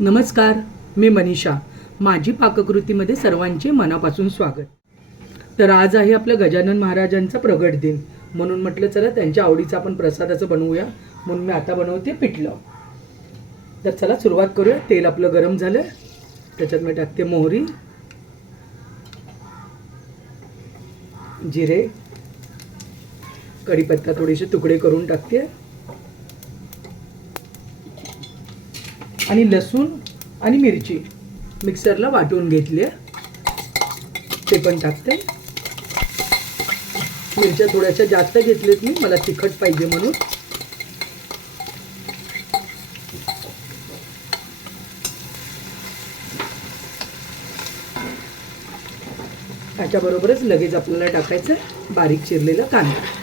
नमस्कार, मी मनीषा. माझी पाककृतीमध्ये सर्वांचे मनापासून स्वागत. तर आज आहे आपल्या गजानन महाराजांचा प्रगट दिन, म्हणून म्हटलं चला त्यांच्या आवडीचं आपण प्रसादाचं बनवूया. म्हणून मी आता बनवते पिठलं. तर चला सुरुवात करूया. तेल आपलं गरम झालं, त्याच्यात मी टाकते मोहरी, जिरे, कढीपत्ता थोडेसे तुकडे करून टाकते आणि लसूण आणि मिरची मिक्सरला वाटून घेतली ते पण टाकते. मिरच्या थोड्याशा जास्त घेतल्यात मी, मला तिखट पाहिजे म्हणून. त्याच्याबरोबरच लगेच आपल्याला टाकायचं बारीक चिरलेला कांदा.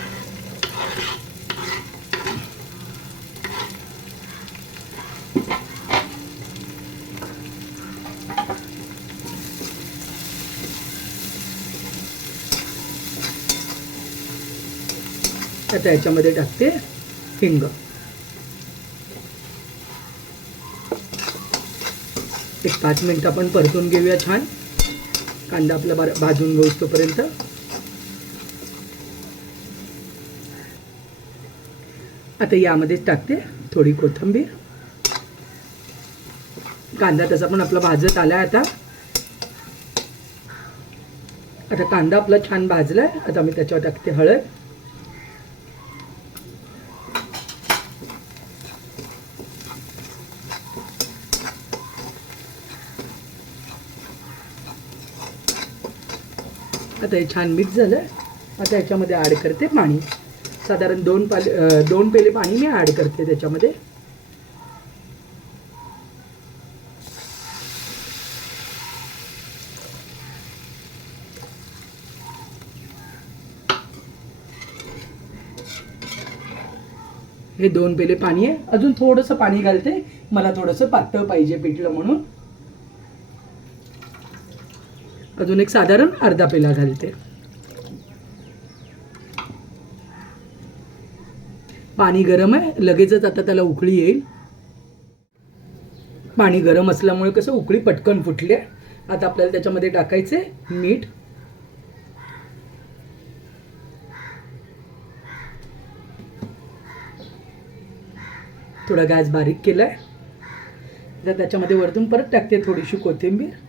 आता याच्यामध्ये टाकते हिंग. एक 5 मिनिट आपण परतून घेऊया छान, कांदा आपला भाजून घेऊ तोपर्यंत. आता यामध्येच टाकते थोडी कोथिंबीर. कांदा तसा पण आपला भाजत आला. आता कांदा आपला छान भाजलाय. आता मी त्याच्यावर टाकते हळद, आता हे छान मिक्स झालं. आता याच्यामध्ये ॲड करते पाणी. साधारण 2 पेले पाणी मी ॲड करते त्याच्यामध्ये. हे 2 पेले पाणी आहे. अजून थोडंसं पाणी घालते, मला थोडंसं पातळ पाहिजे पिठलं म्हणून. अजून एक साधारण अर्धा पेला घालते. पाणी गरम आहे, लगेचच आता त्याला उकळी येईल. पाणी गरम असल्यामुळे कसं उकळी पटकन फुटली आहे. आता आपल्याला त्याच्यामध्ये टाकायचे मीठ, थोडा गॅस बारीक केलाय. तर त्याच्यामध्ये वरतून परत टाकते थोडीशी कोथिंबीर.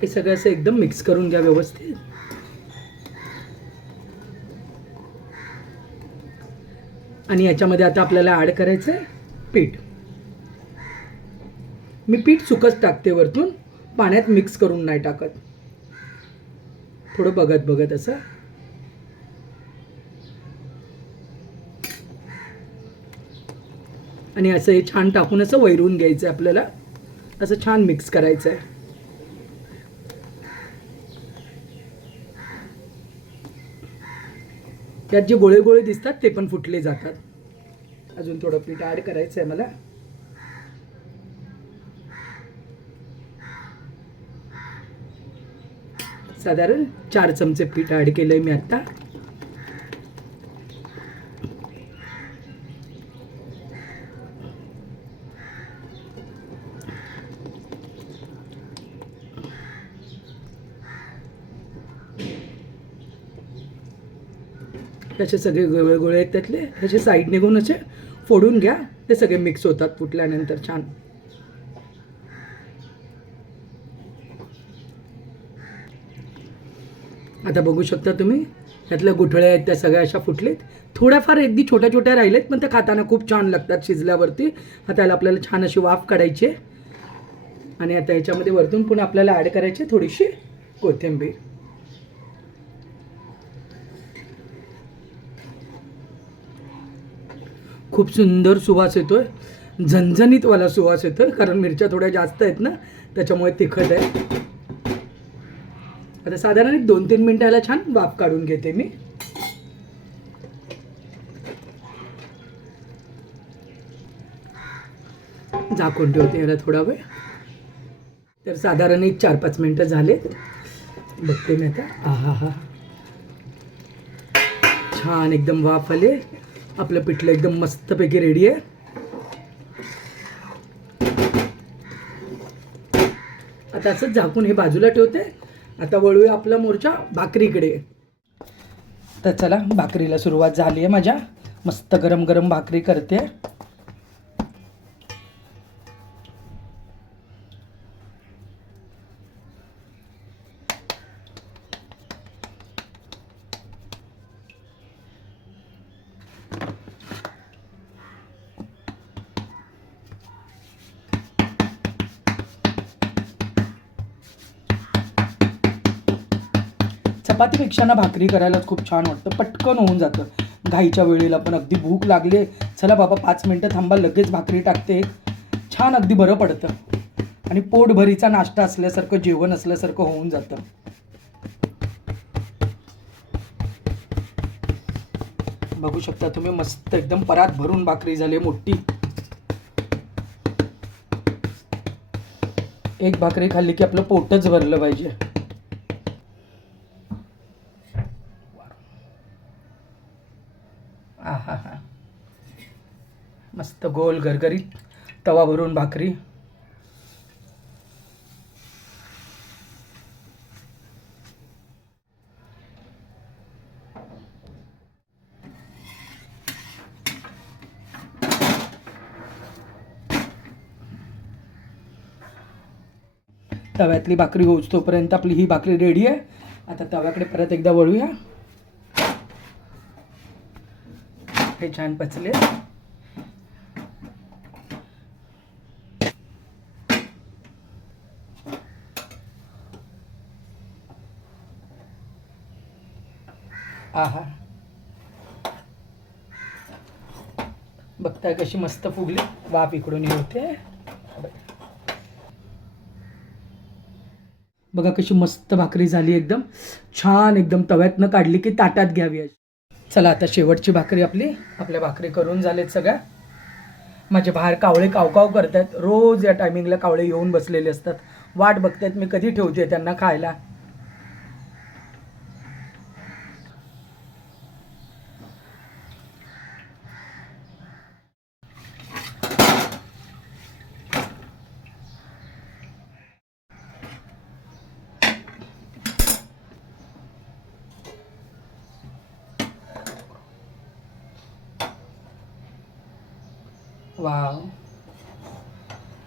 हे सगळं असं एकदम मिक्स करून घ्या व्यवस्थित. आणि याच्यामध्ये आता आपल्याला ॲड करायचं आहे पीठ. मी पीठ सुकच टाकते वरतून, पाण्यात मिक्स करून नाही टाकत. थोडं बघत बघत असं. आणि असं हे छान टाकून असं वैरून घ्यायचं आहे आपल्याला. असं छान मिक्स करायचं आहे. त्यात जे गोळे गोळे दिसतात ते पण फुटले जातात. अजून थोडं पीठ ॲड करायचं आहे मला. साधारण 4 चमचे पीठ ॲड केलंय मी आता. त्याचे सगळे गोळे गोळे आहेत त्यातले, त्याचे साईड निघून असे फोडून घ्या. ते सगळे मिक्स होतात फुटल्यानंतर छान. आता बघू शकता तुम्ही, त्यातल्या गुठळ्या आहेत त्या सगळ्या अशा फुटलेत. थोड्याफार अगदी छोट्या छोट्या राहिलेत, पण त्या खाताना खूप छान लागतात शिजल्यावरती. आता त्याला आपल्याला छान अशी वाफ काढायची आहे. आणि आता याच्यामध्ये वरतून पुन्हा आपल्याला ॲड करायची थोडीशी कोथिंबीर. खूप सुंदर सुवास येतोय, झणझणीतवाला सुवास येतोय, कारण मिरच्या थोड्या जास्त आहेत ना, त्याच्यामुळे तिखट आहे. आता साधारण 2-3 मिनिटाला छान वाफ काढून घेते मी. झाकून ठेवते याला थोडा वेळ. तर साधारण एक 4-5 मिनिटं झालेत. बघते मी आता. आहा हा, छान एकदम वाफ आले. आपलं पिठलं एकदम मस्तपैकी रेडी आहे. आता असंच झाकून हे बाजूला ठेवते. आता वळूया आपला मोर्चा भाकरीकडे. तर चला, भाकरीला सुरुवात झाली आहे माझ्या. मस्त गरम गरम भाकरी करते. चपातीपेक्षा ना भाकरी करायलाच खूप छान वाटतं. पटकन होऊन जातं. घाईच्या वेळेला पण अगदी भूक लागले, चला बाबा 5 मिनटं थांबा, लगेच भाकरी टाकते. छान अगदी बरं पडतं आणि पोटभरीचा नाश्ता असल्यासारखं, जेवण असल्यासारखं होऊन जातं. बघू शकता तुम्ही, मस्त एकदम परात भरून भाकरी झाली मोठी. एक भाकरी खाल्ली की आपलं पोटच भरलं पाहिजे. आहा हा, मस्त गोल गरगरीत तवा भरून भाकरी. तव्यातली भाकरी होऊच तोपर्यंत आपली ही भाकरी रेडी आहे. आता तव्याकडे परत एकदा वळूया. हे छान पचले. आहा, बघताय कशी मस्त फुगली. वाफ इकडून होते. बघा कशी मस्त भाकरी झाली. एकदम छान, एकदम तव्यातनं काढली की ताटात घ्यावी. चला, आता शेवटची भाकरी आपल्या भाकरी करून झालेत सगळ्या. माझे बाहेर कावळे कावकाव करतात. रोज या टायमिंगला कावळे येऊन बसलेले असतात, वाट बघतात मी कधी ठेवते त्यांना खायला. वाव,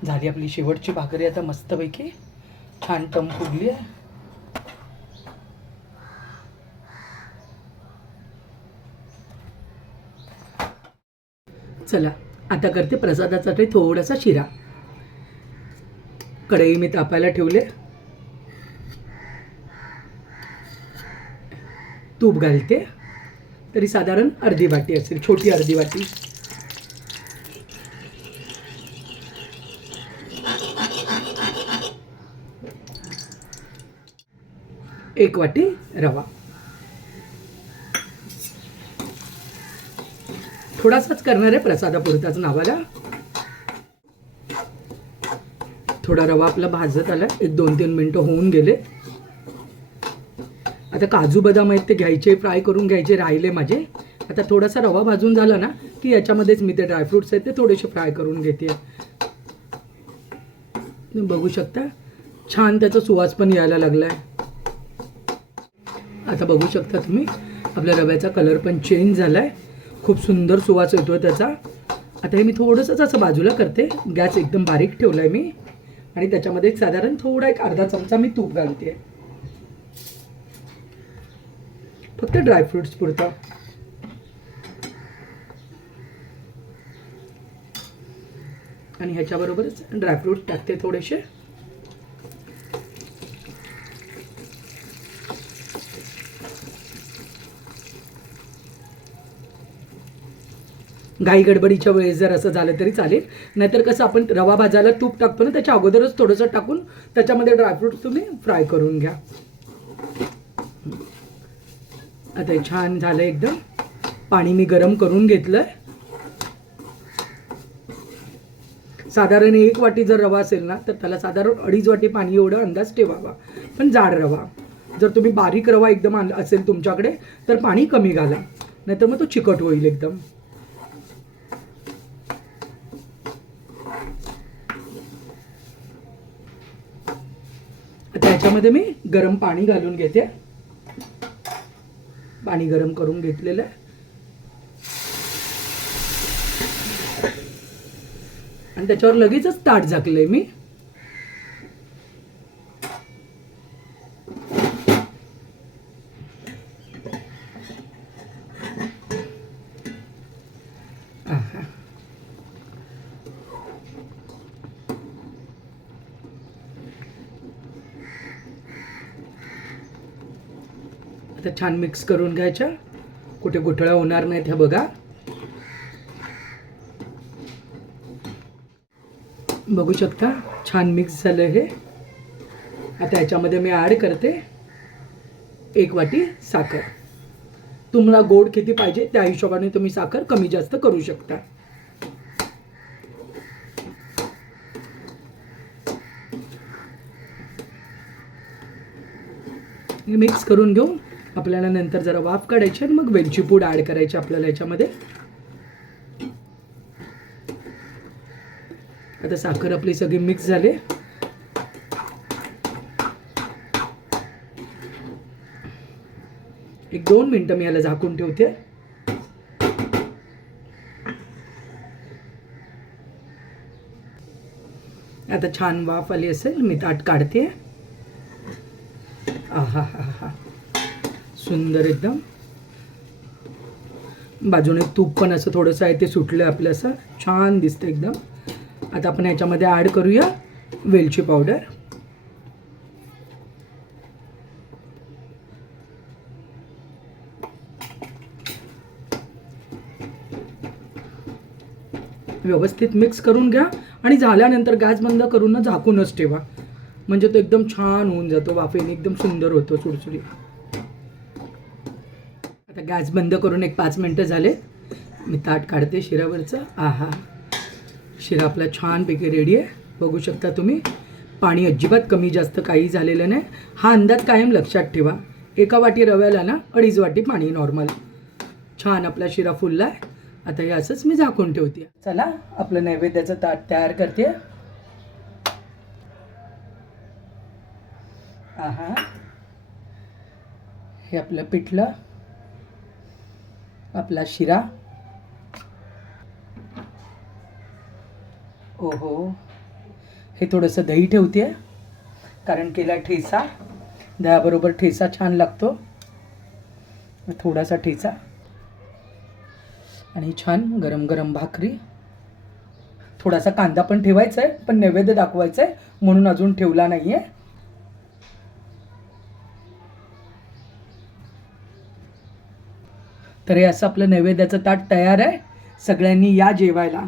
झाली आपली शेवटची भाकरी. आता मस्तपैकी छान टम फुगली आहे. चला, आता करते प्रसादासाठी थोडासा शिरा. कढई मी तापायला ठेवले. तूप घालते. तरी साधारण अर्धी वाटी असेल, छोटी अर्धी वाटी. एक वाटी रवा. थोडासाच करणार आहे, प्रसादापुरताच नावाला. थोडा रवा आपला भाजत आला. एक 2-3 मिनटं होऊन गेले. आता काजू बदाम आहेत ते घ्यायचे, फ्राय करून घ्यायचे, राहिले माझे. आता थोडासा रवा भाजून झाला ना की याच्यामध्येच मी ते ड्रायफ्रुट्स आहेत ते थोडेसे फ्राय करून घेते. बघू शकता छान त्याचा सुवास पण यायला लागलाय. आता बघू शकता तुम्ही, आपल्या रव्याचा कलर पण चेंज झालाय. खूप सुंदर सुवास येतोय त्याचा. आता हे मी थोडंसंच असं बाजूला करते. गॅस एकदम बारीक ठेवलाय मी आणि त्याच्यामध्ये साधारण थोडा एक अर्धा चमचा मी तूप घालते. फक्त ड्रायफ्रुट्स पुरता. आणि ह्याच्याबरोबरच ड्रायफ्रुट्स टाकते थोडेसे. घाई गडबडीच्या वेळेस जर असं झालं तरी चालेल. नाहीतर कसं आपण रवा भाजायला तूप टाकतो ना, त्याच्या अगोदरच थोडंसं टाकून त्याच्यामध्ये ड्रायफ्रुट्स तुम्ही फ्राय करून घ्या. आता हे छान झालं एकदम. पाणी मी गरम करून घेतलंय. साधारण 1 वाटी जर रवा असेल ना तर त्याला साधारण 2.5 वाटी पाणी एवढं अंदाज ठेवावा. पण जाड रवा. जर तुम्ही बारीक रवा एकदम असेल तुमच्याकडे तर पाणी कमी घाला, नाहीतर मग तो चिकट होईल एकदम. त्याच्यामध्ये मी गरम पाणी घालून घेते. पाणी गरम करून घेतलेलं आहे. आणि त्याच्यावर लगेचच ताट झाकलंय मी. आता छान मिक्स करून घ्यायच्या. कुठे गुठळ्या होणार नाहीत ह्या बघा. बघू शकता छान मिक्स झालं हे. आता याच्यामध्ये मी ॲड करते 1 वाटी साखर. तुम्हाला गोड किती पाहिजे त्या हिशोबाने तुम्ही साखर कमी जास्त करू शकता. मिक्स करून घेऊ. आपल्याला नंतर जरा वाफ काढायची आणि मग वेलची पूड ॲड करायची आपल्याला याच्यामध्ये. आता साखर आपली सगळी मिक्स झाली. एक 2 मिनिटं मी याला झाकून ठेवते. आता छान वाफ आली असेल, मी ताट काढते. आहा हा हा, सुंदर एकदम. बाजूने तूप पण असं थोडंसं आहे ते सुटलं आपलं, असं छान दिसतं एकदम. आता आपण याच्यामध्ये ॲड करूया वेलची पावडर. व्यवस्थित मिक्स करून घ्या आणि झाल्यानंतर गॅस बंद करून झाकूनच ठेवा. म्हणजे तो एकदम छान होऊन जातो वाफेने, एकदम सुंदर होतो चुरचुरी. आता गॅस बंद करून एक 5 मिनटं झाले. मी ताट काढते शिऱ्यावरचं. आहा, शिरा आपला छानपैकी रेडी आहे. बघू शकता तुम्ही. पाणी अजिबात कमी जास्त काही झालेलं नाही. हा अंदाज कायम लक्षात ठेवा. 1 वाटी रव्याला ना 2.5 वाटी पाणी नॉर्मल. छान आपला शिरा फुलला आहे. आता हे असंच मी झाकून ठेवते. चला आपलं नैवेद्याचं ताट तयार करते. आहा, हे आपलं पिठलं, आपला शिरा. ओहो, हे थोडंसं दही ठेवते कारण केला ठेचा. दह्याबरोबर ठेचा छान लागतो. थोडासा ठेचा आणि छान गरम गरम भाकरी. थोडासा कांदा पण ठेवायचा आहे, पण नैवेद्य दाखवायचा आहे म्हणून अजून ठेवला नाही आहे. तर हे असं आपलं नैवेद्याचं ताट तयार आहे. सगळ्यांनी या जेवायला.